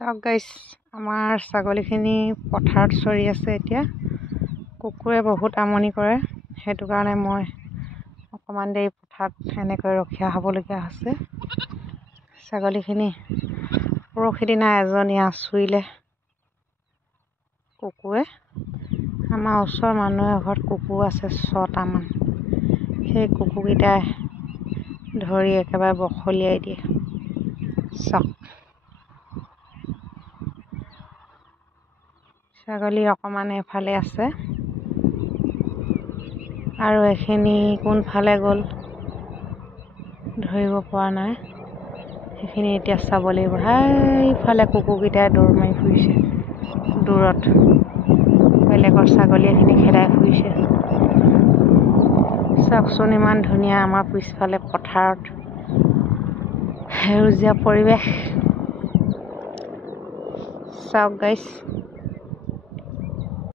চাওক গাইছ, আমাৰ ছাগলীখিনি পথাৰত চৰি আছে এতিয়া। কুকুৰে বহুত আমনি কৰে, সেইটো কাৰণে মই অকণমান দেৰি পথাৰত এনেকৈ ৰখীয়া হ'বলগীয়া হৈছে। ছাগলীখিনি পৰহি দিনা এজনী আঁচুৰিলে কুকুৰে। আমাৰ ওচৰৰ মানুহ এঘৰত কুকুৰ আছে 6টামান। সেই কুকুৰকেইটাই ধৰি একেবাৰে বখলিয়াই দিয়ে। চাওক, ছাগলী অকণমান এফালে আছে আৰু এখিনি কোনফালে গ'ল ধৰিব পৰা নাই। সেইখিনি এতিয়া চাব লাগিব। সেইফালে কুকুৰকেইটাই দৌৰ মাৰি ফুৰিছে দূৰত, বেলেগৰ ছাগলী এখিনি খেদাই ফুৰিছে। চাওকচোন, ইমান ধুনীয়া আমাৰ পিছফালে পথাৰত সেউজীয়া পৰিৱেশ। চাওক গাইছ,